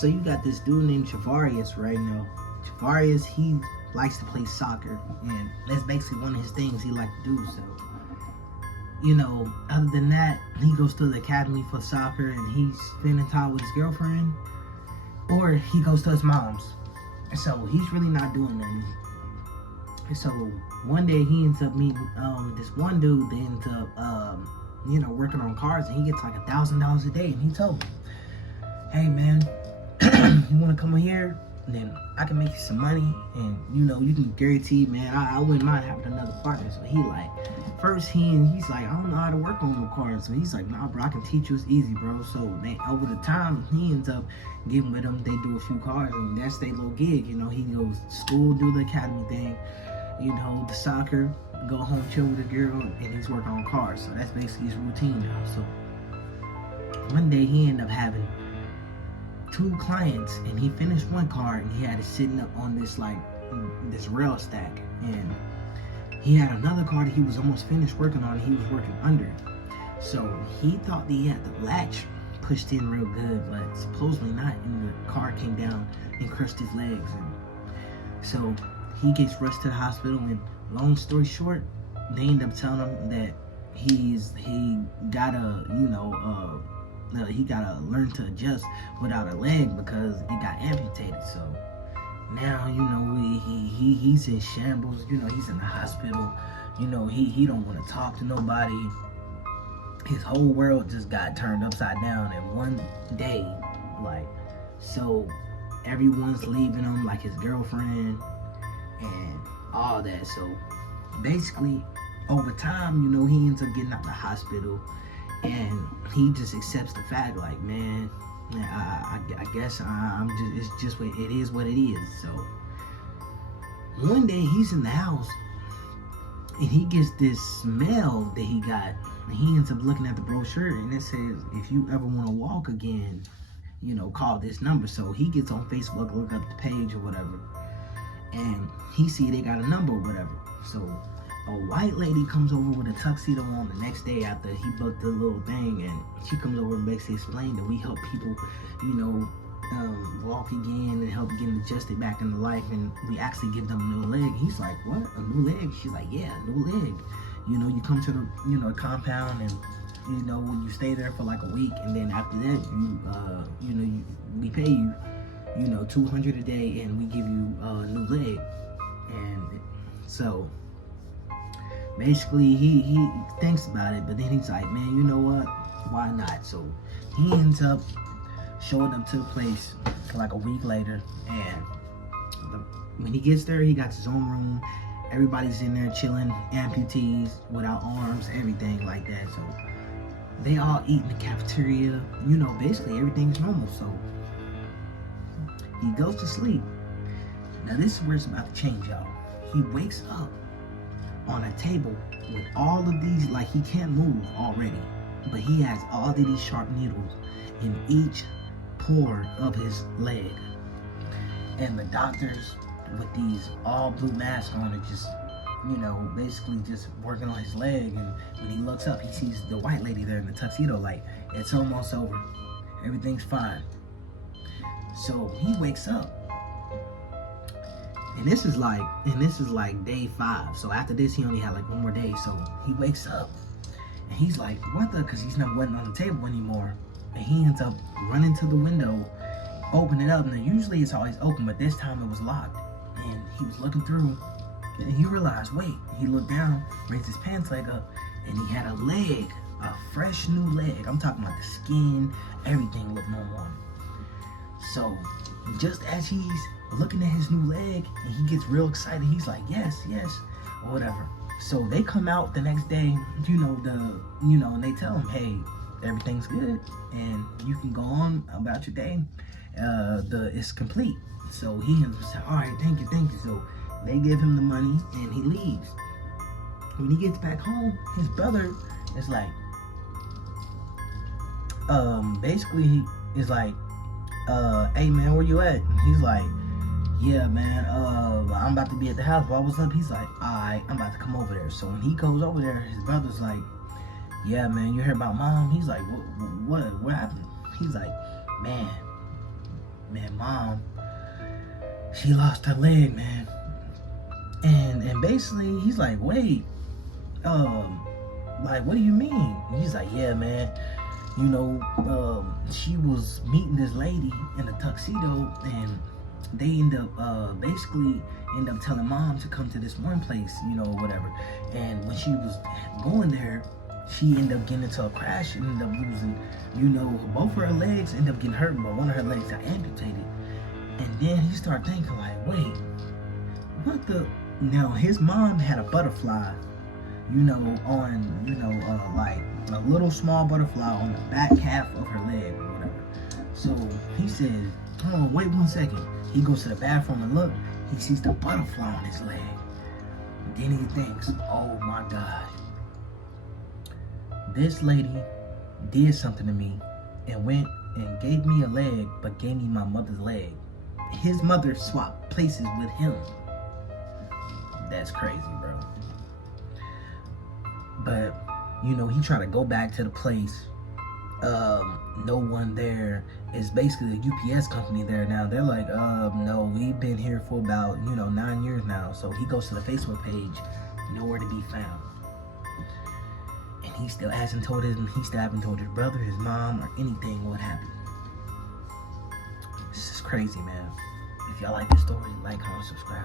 So you got this dude named Javarius right now. Javarius, he likes to play soccer, and that's basically one of his things he likes to do. So, other than that, he goes to the academy for soccer, and he's spending time with his girlfriend, or he goes to his mom's. So he's really not doing nothing. So one day he ends up meeting this one dude that ends up working on cars, and he gets like $1,000 a day, and he told me, hey man, you want to come here, then I can make you some money, and you can guarantee, man, I wouldn't mind having another partner. So he's like, I don't know how to work on no cars. So he's like, nah bro, I can teach you, it's easy bro. So over the time he ends up getting with them, they do a few cars, and that's their little gig. He goes to school, do the academy thing, the soccer, go home, chill with the girl, and he's working on cars. So that's basically his routine now. So one day he ended up having 2 clients, and he finished one car, and he had it sitting up on this rail stack, and he had another car that he was almost finished working on, and he was working under. So he thought that he had the latch pushed in real good, but supposedly not, and the car came down and crushed his legs. And so he gets rushed to the hospital, and long story short, they end up telling him that he gotta learn to adjust without a leg because it got amputated. So now he's in shambles. He's in the hospital. He don't want to talk to nobody. His whole world just got turned upside down in one day. So everyone's leaving him, like his girlfriend and all that. So basically over time, he ends up getting out of the hospital, and he just accepts the fact, like, man, I guess it's just what it is, what it is. So one day he's in the house, and he gets this smell that he got, and he ends up looking at the brochure, and it says, if you ever want to walk again, call this number. So he gets on Facebook, look up the page or whatever, and he see they got a number or whatever. So a white lady comes over with a tuxedo on the next day after he booked the little thing, and she comes over and basically explained that we help people, walk again and help get them adjusted back into life, and we actually give them a new leg. He's like, what, a new leg? She's like, yeah, a new leg. You come to the compound, and you stay there for like a week, and then after that we pay you $200 a day, and we give you a new leg. And so basically he thinks about it, but then he's like, man, you know what, why not? So he ends up showing up to the place like a week later, and when he gets there, he got his own room. Everybody's in there chilling, amputees without arms, everything like that. So they all eat in the cafeteria, basically everything's normal. So he goes to sleep. Now this is where it's about to change, y'all. He wakes up on a table with all of these, like, he can't move already, but he has all of these sharp needles in each pore of his leg. And the doctors with these all blue masks on are just, basically just working on his leg. And when he looks up, he sees the white lady there in the tuxedo, like, it's almost over. Everything's fine. So he wakes up. And this is like day 5. So after this, he only had like one more day. So he wakes up, and he's like, what the? Because he's not waiting on the table anymore. And he ends up running to the window, open it up. And usually it's always open, but this time it was locked. And he was looking through, and he realized, wait. He looked down, raised his pants leg up, and he had a leg, a fresh new leg. I'm talking about the skin, everything looked normal. So just as he's looking at his new leg, and he gets real excited, he's like, yes, or whatever. So they come out the next day, and they tell him, hey, everything's good, and you can go on about your day. It's complete. So he ends up saying, all right, thank you. So they give him the money, and he leaves. When he gets back home, his brother is like, basically he is like, hey man, where you at? And he's like, yeah man, I'm about to be at the house. What was up? He's like, alright, I'm about to come over there. So when he goes over there, his brother's like, yeah man, you heard about mom? He's like, what happened? He's like, man, man, mom, she lost her leg, man. And basically, he's like, wait, like, what do you mean? And he's like, yeah, man, you know, she was meeting this lady in a tuxedo, and they end up basically end up telling mom to come to this one place, you know, whatever. And when she was going there, she ended up getting into a crash and ended up losing, you know, both of her legs ended up getting hurt, but one of her legs got amputated. And then he started thinking, like, wait, what the? Now his mom had a butterfly, you know, on, you know, like a little small butterfly on the back half of her leg or whatever. So he said, oh, wait 1 second. He goes to the bathroom and look, he sees the butterfly on his leg. And then he thinks, oh my God, this lady did something to me and went and gave me a leg, but gave me my mother's leg. His mother swapped places with him. That's crazy, bro. But, you know, he tried to go back to the place. No one there. It's basically a UPS company there now. They're like, no, we've been here for about, you know, 9 years now. So he goes to the Facebook page, nowhere to be found. And he still hasn't told his brother, his mom, or anything what happened. This is crazy, man. If y'all like this story, like, comment, subscribe.